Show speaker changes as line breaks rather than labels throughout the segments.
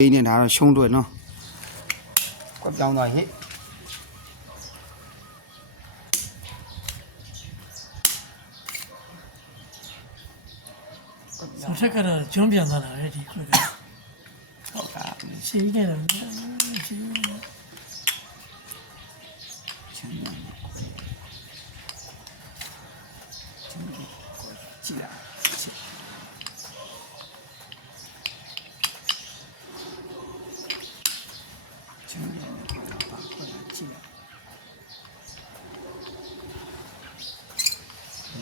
ရင်းနဲ့ဒါတော့ရှုံးတွေ့နော်ကွက်ပြောင်းသွားဟိ
ဆောက်ထက်ကတော့ကျွန်းပြန်သွားတာပဲဒီခွက်က
ဟုတ်တာ
ရှင်းခဲ့တယ်ရှင်း
ချမ်းသာချမ်းသာကြည့်လားချမ်းသာပါခွက်ကြည့်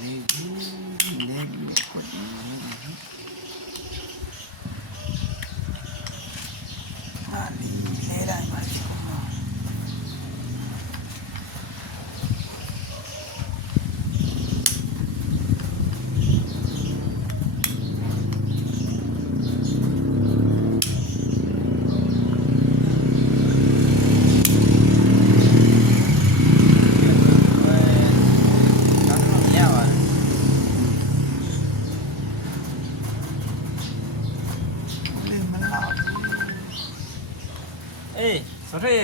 လေဒီလေဒီခွက်ဟာလီလေတိုင်းပါချော လေမလာဘူး
အေးစထွေး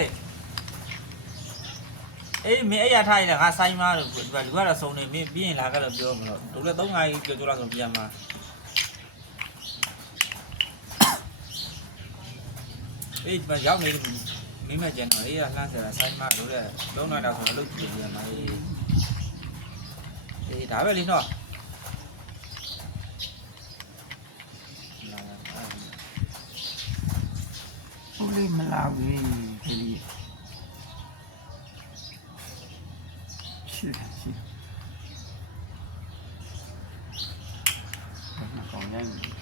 အေးမင်းအဲ့ရထားရင်ငါဆိုင်မားလို့ဒီကလူကတော့စုံနေမင်းပြီးရင်လာကတော့ပြောမလို့တူလည်း၃ငါးကြီးပြောကြလားဆိုပြန်မှာအေးမရောက်နေမိမကျန်တော့အေးကလှမ်းဆက်ဆိုင်မားလို့လည်း၃နာရီတော့ဆိုတော့လုတ်ကြည့်ပြန်မှာအေးအေးဒါပဲလေနော်
ဟုတ်လေမလာဘူးဒီလိုရှိတယ်ရှိတယ်ဘာကောင်းနေလဲ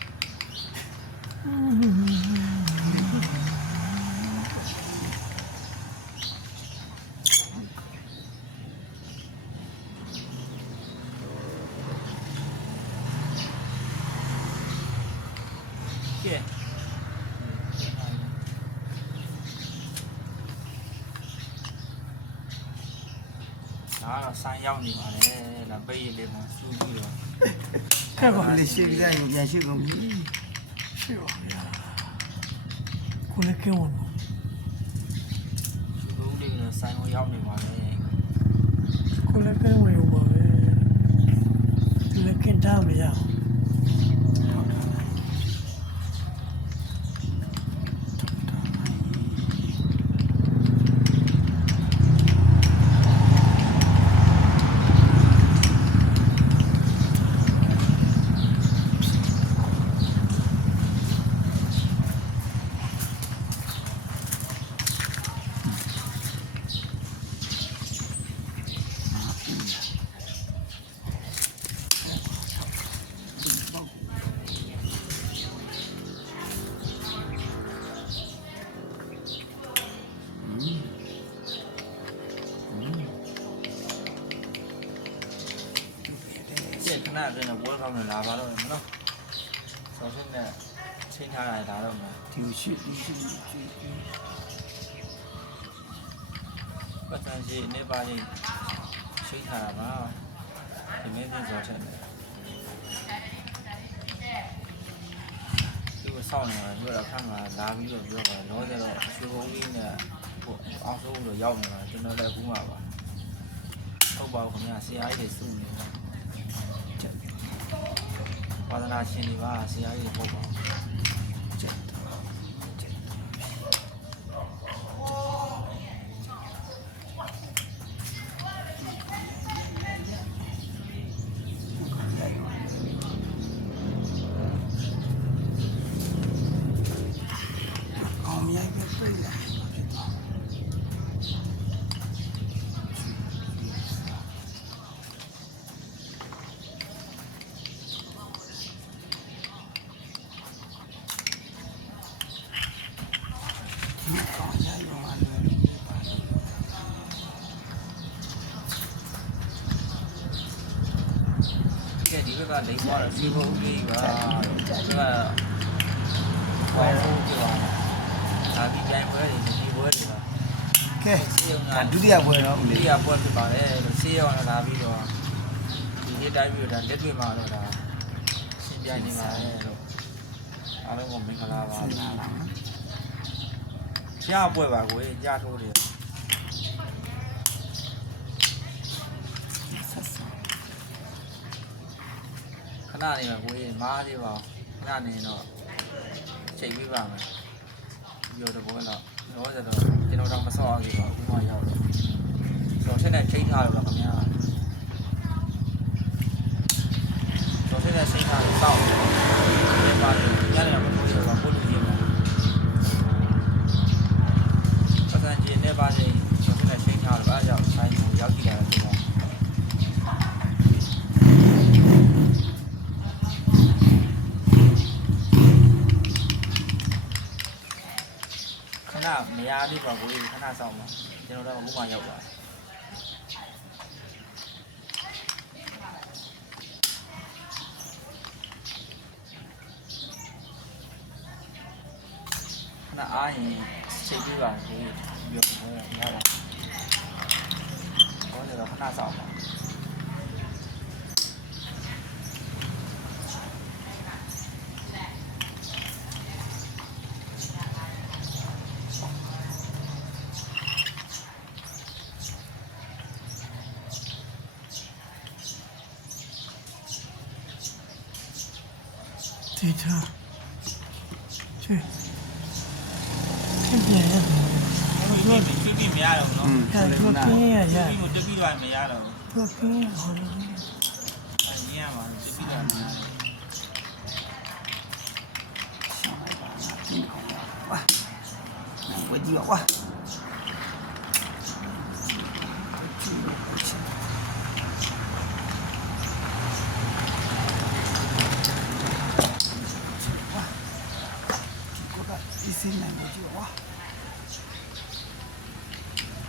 ကဲ ဒါတော့ဆိုင်ရောက်နေပါလေလာပိတ်ရလေးမှာစူးပြီးတော့
ခက်ပါ
လေရှိကြရင်ပြန်ရှိကုန်ပြီ
ရှိပါဗျာကိုလည်းကင်းဝင်
စူးလို့လေးတော့ဆိုင်ကိုရောက်နေပါလေ
ကိုလည်းကင်းဝင်ပါပဲဒီလည်းကင်းတာမရအောင်
ကျက်ခ ဏအတွင်းတော့ပွဲကောင်းနေလာပါတော့မနော်ဆောင်းစင်းနဲ့ချင်းထားရတာတော့မ
ဒီရှိဒီရှိဒီရှိ
ပတ်စံရှိနေပါလိချင်းထားတာပါဒီမင်းပြန်စောချက်နေသူကစောင့်နေတာပြောတာခန့်မှာလာပြီးတော့ပြောတာလောကြတော့ရွှေဘုံလေးနဲ့ဟိုအောင်ဆုံးလို့ရောက်နေတာကျွန်တော်လည်းအခုမှပါဟုတ်ပါဘူးခင်ဗျာဆရာကြီးတွေစုနေတာ ဝါသနာရှင်တွေပါဆရာကြီးတွေပေါ့ပါ
အောင်မြိုက်ပဲပြည့်လာ
ကဲဒီဘက်က လိမ့်သွားတော့ရွှေဘုံလေးပါဒီဘက်ကဘောင်းဖို့ပြောတာဒါဒီကြိုင်ပွဲတွေဒီပွဲတွေပါ
ကဲဒါဒုတိယပွဲတော့ဦး
ဒီ
လေး
ရပွဲဖြစ်ပါတယ်လို့ဆေးရောလာပြီးတော့ဒီနေ့တိုင်းပြီးတော့လက်တွေ့မှာတော့ဒါရှင်းပြနေပါတယ်လို့အားလုံးကိုမင်္ဂလာပါ
ဆင်းလာလား
ရပွဲပါကိုကြားထိုးတယ်
ဆက်ဆက်
ခဏနေမှာကိုကြီးမားသေးပါခဏနေတော့ချိန်ပေးပါမယ်ပြောတော့ဘောတော့လောစတော့ကျွန်တော်တော့မဆော့အောင်ပါဘူးမရောက်တော့ဆိုတော့ဆက်နေချိန်ထားလို့ပါခင်ဗျာဆိုတော့ဆက်နေချိန်ထားလို့စောင့်နေပါတယ်ညနေမှာပို့ရပါပို့လို့ရပါပတ်စံကြီးနေပါစေဆိုတော့ဆက်နေချိန်ထားလို့အားကြောင့်ဆိုင်ကိုရောက်ကြည့်လာတယ်ဆိုတော့ ခဏမ ရသေးပါဘူးခဏဆောင်ပါကျွန်တော်တို့အခုမှရောက်ပါခဏအားရင်ချိန်ပြပါဘူးပြောတော့ရပါဘောတော့ခဏဆောင်ပါ
ဒီထားချေချင်ပြန်ရတယ်
ဒီနေ့ပြပြမရတော့ဘူး
อื
နော်
ม
ဒါသူကပြင်းရရ
ဒီကိုတပိတော့မရတော့ဘူး
သူကပြင်းဟောလို့
အဲညရမှာတပိတော့မရ
ရှောင်းလိုက်ပါငါကြည့်အောင်ပါဝါဝကြည့်ပါဝါကြည့်လို့ချင်ကိုကဒီစင်းနိုင်လို့ကြည့်ဝါ
ပြရမှာဒီမှာ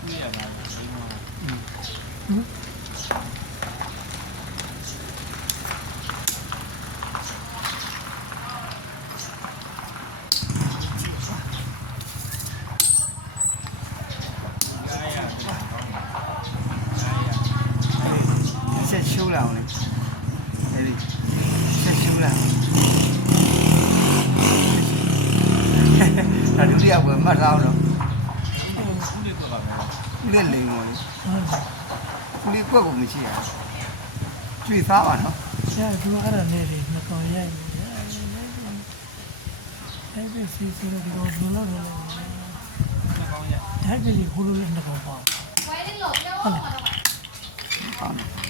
ဆက်ရှိုးလာအောင်လေအဲဒီဆက်ရှိုးလာဒါဒုတိယဘယ်မှတ်ထားအောင်တော့
ဦးလေးကပါမယ်
ဦးလေးလိန်ပေါ်လေ
ဟုတ်တယ်
ဦးလေး ကွက်ကိုမရှိရကျွေသားပါနော်
ဆရာသူအဲ့ဒါနဲ့လေမတော်ရိုက်နေအဲ့ဒီစီစီတော့ဒီလိုဘလို့လဲ
ကောင်းရ
ဒါကြည့်ဟိုလိုလည်းတော့ပေါ့
ဟုတ်တယ်
အား
ဟာဒီ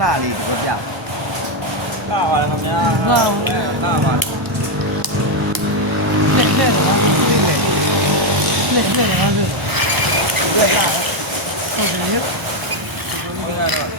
လှလေးဒီဘက်ပြ
လာပါလားခင်ဗျာလာပါ
နဲ့နဲ့တော့
ဒီလေ
နဲ့နဲ့တော့လို့
ဘက်လှ
ဟုတ်တယ်
ဘုရားတော့